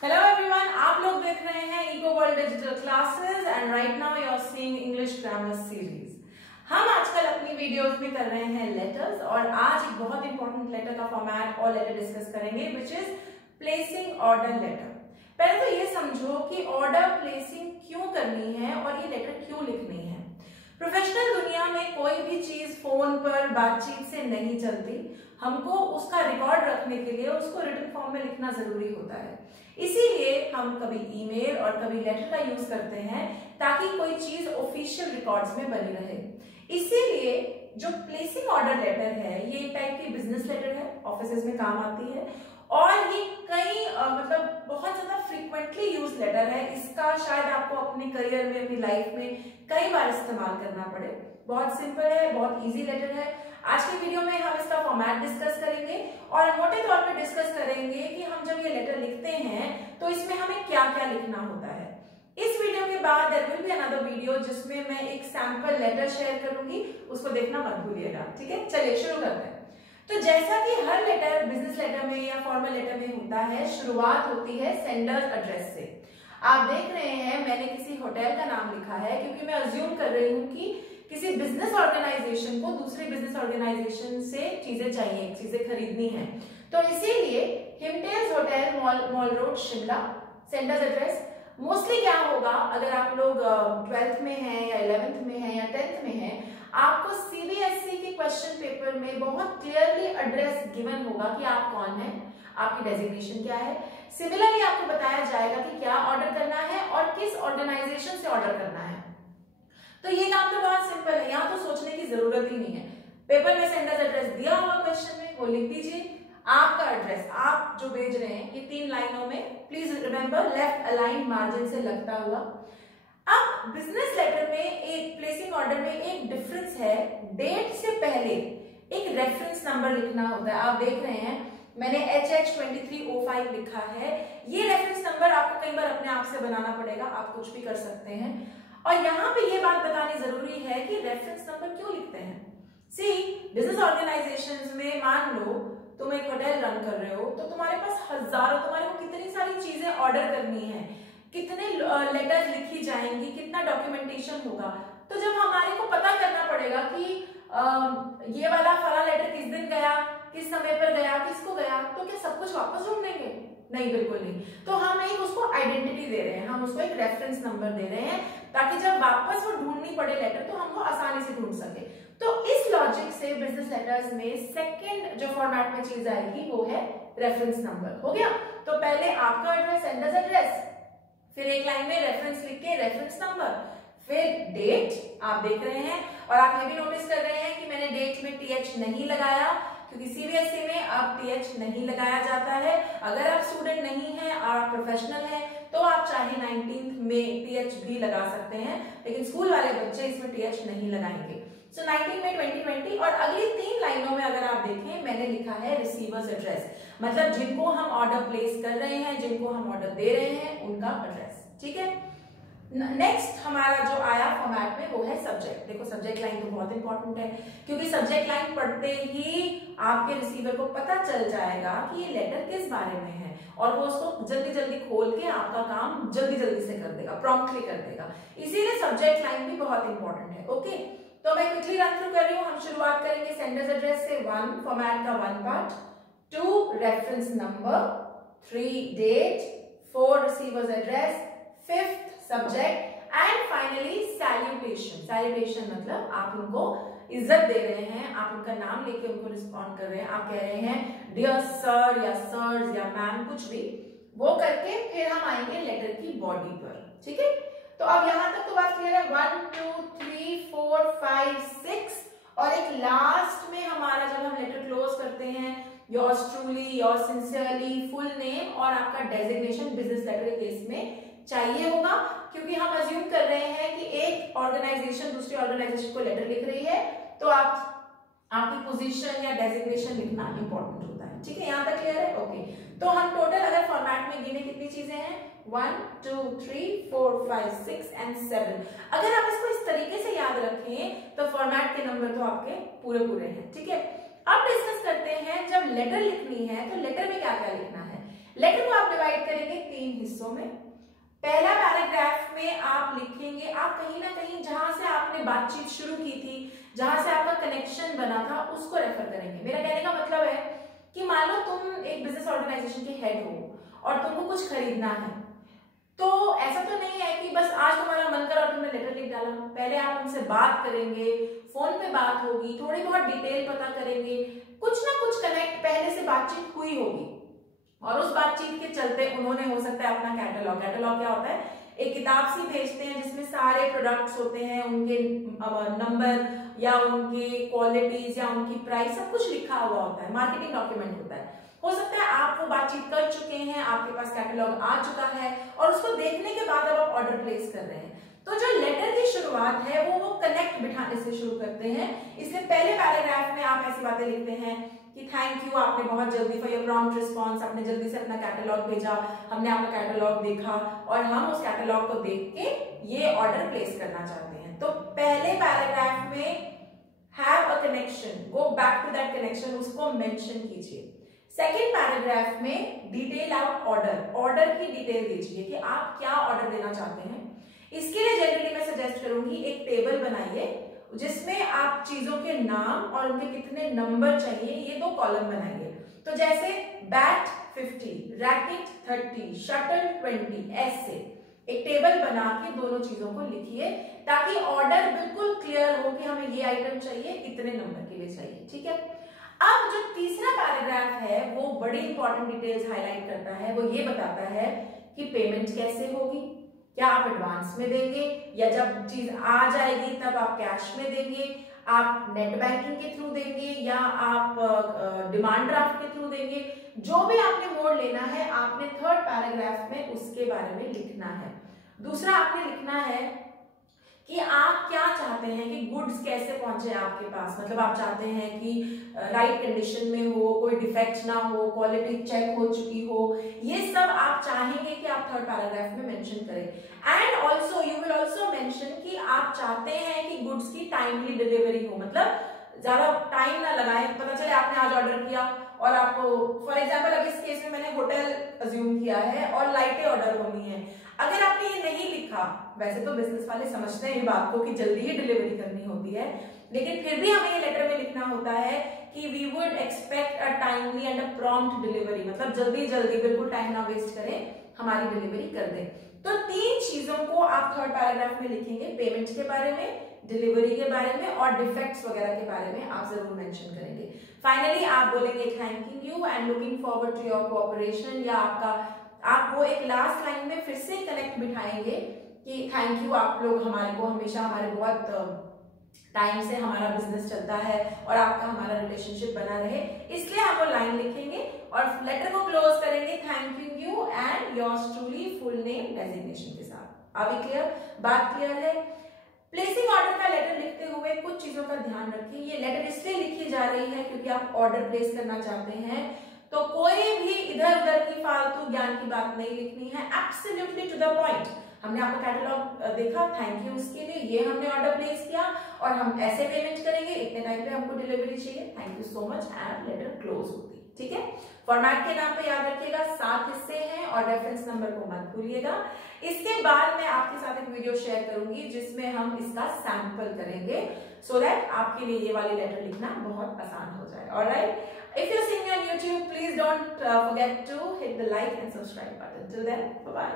Hello everyone, आप लोग देख रहे हैं eco world digital classes and right now you are seeing English grammar series. हम आजकल अपनी वीडियोस में कर रहे हैं लेटर्स और आज एक बहुत इंपॉर्टेंट लेटर का फॉर्मेट और लेटर डिस्कस करेंगे which is placing order letter. पहले तो ये समझो कि ऑर्डर प्लेसिंग क्यों करनी है और ये लेटर क्यों लिखनी है। प्रोफेशनल दुनिया में कोई भी चीज फोन पर बातचीत से नहीं चलती। हमको उसका रिकॉर्ड रखने के लिए उसको रिटन फॉर्म में लिखना जरूरी होता है। इसीलिए हम कभी ईमेल और कभी लेटर का यूज करते हैं ताकि कोई चीज ऑफिशियल रिकॉर्ड्स में बनी रहे। इसीलिए जो प्लेसिंग ऑर्डर लेटर है ये एक टाइप की बिजनेस लेटर है, ऑफिसेज में काम आती है और ये कई मतलब बहुत ज्यादा फ्रीक्वेंटली यूज लेटर है। इसका शायद आपको अपने करियर में, अपनी लाइफ में कई बार इस्तेमाल करना पड़े। बहुत सिंपल है, बहुत इजी लेटर है। आज की वीडियो में हम इसका फॉर्मेट डिस्कस करेंगे और मोटे तौर पे डिस्कस करेंगे कि हम जब ये लेटर लिखते हैं तो इसमें हमें क्या क्या लिखना होता है। इस वीडियो के बाद there will be another video जिसमें मैं एक सैंपल लेटर शेयर करूंगी, उसको देखना मत भूलिएगा। ठीक है, चलिए शुरू करते हैं। तो जैसा कि हर लेटर बिजनेस लेटर में या फॉर्मल लेटर में होता है, शुरुआत होती है सेंडर एड्रेस से। आप देख रहे हैं मैंने किसी होटल का नाम लिखा है क्योंकि मैं अज्यूम कर रही हूँ कि किसी बिजनेस ऑर्गेनाइजेशन को दूसरे बिजनेस ऑर्गेनाइजेशन से चीजें चाहिए, चीजें खरीदनी है। तो इसीलिए Himtales hotel, mall road, Shimla. Sender address mostly क्या होगा, अगर आप लोग 12th में हैं या 11th में हैं या 10th में हैं, आपको सीबीएसई के क्वेश्चन पेपर में बहुत क्लियरली एड्रेस गिवन होगा कि आप कौन हैं, आपकी डेजिग्नेशन क्या है। सिमिलरली आपको बताया जाएगा कि क्या ऑर्डर करना है और किस ऑर्गेनाइजेशन से ऑर्डर करना है। तो ये काम तो बहुत सिंपल है, यहाँ तो सोचने की जरूरत ही नहीं है। पेपर में सेंडर एड्रेस दिया हुआ क्वेश्चन में, वो लिख दीजिए। आपका एड्रेस आप जो भेज रहे हैं ये 3 लाइनों में, please remember left align margin से लगता हुआ। अब बिजनेस लेटर में एक प्लेसिंग ऑर्डर में एक डिफरेंस है, डेट से पहले एक रेफरेंस नंबर लिखना होता है। आप देख रहे हैं मैंने HH2305 लिखा है। ये रेफरेंस नंबर आपको कई बार अपने आप से बनाना पड़ेगा, आप कुछ भी कर सकते हैं। और यहाँ पे ये बात बतानी जरूरी है कि रेफरेंस नंबर क्यों लिखते हैं। सी बिजनेस ऑर्गेनाइजेशंस में मान लो तुम एक होटल रन कर रहे हो तो तुम्हारे पास हजारों, तुम्हारे को कितनी सारी चीजें ऑर्डर करनी है, कितने लेटर्स लिखी जाएंगी, कितना डॉक्यूमेंटेशन होगा। तो जब हमारे को पता करना पड़ेगा कि ये वाला फला लेटर किस दिन गया, किस समय पर गया, किसको गया, तो क्या सब कुछ वापस ढूंढ लेंगे? नहीं, बिल्कुल नहीं। तो हम एक उसको आइडेंटिटी दे रहे हैं, हम उसको एक रेफरेंस नंबर दे रहे हैं ताकि जब वापस वो ढूंढनी पड़े लेटर तो हम वो आसानी से ढूंढ सके। तो इस लॉजिक से बिजनेस लेटर्स में सेकंड जो फॉर्मेट में चीज आएगी वो है रेफरेंस नंबर। हो गया? तो पहले आपका एड्रेस, सेंडर्स एड्रेस, फिर एक लाइन में रेफरेंस लिख के रेफरेंस नंबर, फिर डेट आप देख रहे हैं। और आप ये भी नोटिस कर रहे हैं कि मैंने डेट में TH नहीं लगाया क्योंकि सीबीएसई में अब TH नहीं लगाया जाता है। अगर आप स्टूडेंट नहीं हैं और आप प्रोफेशनल हैं तो आप चाहे 19th में TH भी लगा सकते हैं, लेकिन स्कूल वाले बच्चे इसमें TH नहीं लगाएंगे। सो 19 में 2020 और अगली 3 लाइनों में अगर आप देखें मैंने लिखा है रिसीवर्स एड्रेस, मतलब जिनको हम ऑर्डर प्लेस कर रहे हैं, जिनको हम ऑर्डर दे रहे हैं उनका एड्रेस। ठीक है, नेक्स्ट हमारा जो आया फॉर्मेट में वो है सब्जेक्ट। देखो सब्जेक्ट लाइन तो बहुत इंपॉर्टेंट है क्योंकि सब्जेक्ट लाइन पढ़ते ही आपके रिसीवर को पता चल जाएगा कि ये लेटर किस बारे में है और वो उसको जल्दी जल्दी खोल के आपका काम जल्दी जल्दी से कर देगा, प्रॉम्प्टली कर देगा। इसीलिए सब्जेक्ट लाइन भी बहुत इंपॉर्टेंट है। ओके, तो मैं क्विकली रन थ्रू कर रही हूँ। हम शुरुआत करेंगे सेंडर्स एड्रेस से। 1 फॉर्मेट का 1 part, 2 reference number, 3 date, 4 receiver's address, 5th subject and finally salutation. Salutation मतलब आप उनको इज्जत दे रहे हैं, आप उनका नाम लेके उनको रिस्पॉन्ड कर रहे हैं। आप कह रहे हैं डियर सर या सर्स या मैम, कुछ भी वो करके फिर हम आएंगे लेटर की बॉडी पर। ठीक है, तो अब यहां तक तो बात क्लियर है। 1 2 3 4 5 6 और एक लास्ट में हमारा जब हम लेटर क्लोज करते हैं yours truly, yours sincerely, full name और आपका डेजिग्नेशन बिजनेस लेटर के केस में चाहिए होगा क्योंकि हम अज्यूम कर रहे हैं कि एक ऑर्गेनाइजेशन दूसरी ऑर्गेनाइजेशन को लेटर लिख रही है तो आपकी पोजीशन या डेजिग्नेशन लिखना इंपॉर्टेंट होता है। ठीक है, यहां तक क्लियर है? ओके, तो हम टोटल अगर फॉर्मेट में गिने कितनी चीजें हैं, 1 2 3 4 5 6 एंड 7। अगर आप इसको इस तरीके से याद रखें तो फॉर्मेट के नंबर तो आपके पूरे पूरे हैं। ठीक है, अब डिस्कस करते हैं जब लेटर लिखनी है तो लेटर में क्या क्या लिखना है। लेटर को आप डिवाइड करेंगे 3 हिस्सों में। पहला पैराग्राफ में आप लिखेंगे, आप कहीं ना कहीं जहां से आपने बातचीत शुरू की थी, जहां से आपका कनेक्शन बना था, उसको रेफर करेंगे। मेरा कहने का मतलब है कि मान लो तुम एक बिजनेस ऑर्गेनाइजेशन के हेड हो और तुमको कुछ खरीदना है, तो ऐसा तो नहीं है कि बस आज तुम्हारा मन करा और तुमने लेटर लिख डाला। पहले आप उनसे बात करेंगे, फोन पे बात होगी, थोड़ी बहुत डिटेल पता करेंगे, कुछ ना कुछ कनेक्ट पहले से बातचीत हुई होगी और उस बातचीत के चलते उन्होंने हो सकता है अपना कैटलॉग क्या होता है, एक किताब सी भेजते हैं जिसमें सारे प्रोडक्ट्स होते हैं, उनके नंबर या उनके क्वालिटीज या उनकी प्राइस सब कुछ लिखा हुआ होता है, मार्केटिंग डॉक्यूमेंट होता है। हो सकता है आप वो बातचीत कर चुके हैं, आपके पास कैटलॉग आ चुका है और उसको देखने के बाद अब आप ऑर्डर प्लेस कर रहे हैं। तो जो लेटर की शुरुआत है वो कनेक्ट बिठाने से शुरू करते हैं। इसलिए पहले पैराग्राफ में आप ऐसी बातें लिखते हैं कि थैंक यू, आपने बहुत जल्दी फॉर योर प्रॉम्प्ट रिस्पॉन्स, आपने जल्दी से अपना कैटलॉग भेजा, हमने आपका कैटलॉग देखा और हम उस कैटलॉग को देख के ये ऑर्डर प्लेस करना चाहते हैं। तो पहले पैराग्राफ में have a connection, go back to that connection, उसको मेंशन कीजिए। सेकेंड पैराग्राफ में डिटेल आउट ऑर्डर की डिटेल दीजिए कि आप क्या ऑर्डर देना चाहते हैं। इसके लिए जनरली मैं सजेस्ट करूंगी एक टेबल बनाइए जिसमें आप चीजों के नाम और उनके कितने नंबर चाहिए ये 2 कॉलम बनाइए। तो जैसे बैट 50, रैकेट 30, शटल 20, ऐसे एक टेबल बना के दोनों चीजों को लिखिए ताकि ऑर्डर बिल्कुल क्लियर हो कि हमें ये आइटम चाहिए, इतने नंबर के लिए चाहिए। ठीक है, अब जो तीसरा पैराग्राफ है वो बड़ी इंपॉर्टेंट डिटेल्स हाईलाइट करता है। वो ये बताता है कि पेमेंट कैसे होगी, क्या आप एडवांस में देंगे या जब चीज आ जाएगी तब आप कैश में देंगे, आप नेट बैंकिंग के थ्रू देंगे या आप डिमांड ड्राफ्ट के थ्रू देंगे। जो भी आपने मोड लेना है आपने थर्ड पैराग्राफ में उसके बारे में लिखना है। दूसरा आपने लिखना है कि आप क्या चाहते हैं कि गुड्स कैसे पहुंचे आपके पास, मतलब आप चाहते हैं कि राइट कंडीशन में हो, कोई डिफेक्ट ना हो, क्वालिटी चेक हो चुकी हो, ये सब आप चाहेंगे कि आप थर्ड पैराग्राफ में मेंशन करें। And also you will also mention कि आप चाहते हैं कि गुड्स की टाइमली डिलीवरी हो, मतलब ज्यादा टाइम ना लगाएं, पता चले आपने आज ऑर्डर किया और आपको फॉर एग्जाम्पल अब इस केस में मैंने होटल अज्यूम किया है और लाइटें ऑर्डर होनी है। अगर आपने ये नहीं लिखा, वैसे तो बिजनेस वाले समझते हैं बात को कि जल्दी ही डिलीवरी करनी होती है, लेकिन फिर भी हमें ये लेटर में लिखना होता है कि we would expect a timely and a prompt delivery, मतलब जल्दी जल्दी बिल्कुल टाइम ना वेस्ट करें, हमारी डिलीवरी कर दें। तो 3 चीजों को आप थर्ड पैराग्राफ में लिखेंगे, पेमेंट के बारे में, डिलीवरी के बारे में और डिफेक्ट्स वगैरह के बारे में आप जरूर मेंशन करेंगे। फाइनली आप बोलेंगे thanking you and looking forward to your cooperation, या आप वो एक लास्ट लाइन में फिर से कनेक्ट बिठाएंगे कि थैंक यू, आप लोग हमारे को हमेशा हमारे बहुत टाइम से हमारा बिजनेस चलता है और आपका हमारा रिलेशनशिप बना रहे, इसलिए आप वो लाइन लिखेंगे और लेटर को क्लोज करेंगे thanking you and yours truly full name designation के साथ। अभी क्लियर, बात क्लियर है? प्लेसिंग ऑर्डर का लेटर लिखते हुए कुछ चीजों का ध्यान रखें। ये लेटर इसलिए लिखी जा रही है क्योंकि आप ऑर्डर प्लेस करना चाहते हैं, तो कोई भी इधर उधर की फालतू ज्ञान की बात नहीं लिखनी है, एब्सोल्युटली टू द पॉइंट। हमने आपका कैटलॉग देखा, थैंक यू उसके लिए, ये हमने ऑर्डर प्लेस किया और हम ऐसे पेमेंट करेंगे, इतने टाइम पे हमको डिलीवरी चाहिए, thank you so much, and later close होती। ठीक है, फॉर्मेट के नाम पे याद रखिएगा 7 हिस्से हैं और रेफरेंस नंबर को मत भूलिएगा। इसके बाद मैं आपके साथ एक वीडियो शेयर करूंगी जिसमें हम इसका सैंपल करेंगे, सो दैट आपके लिए ये वाली लेटर लिखना बहुत आसान हो जाए। Alright, if you're seeing me on YouTube, please don't forget to hit the like and subscribe button. Till then, bye bye.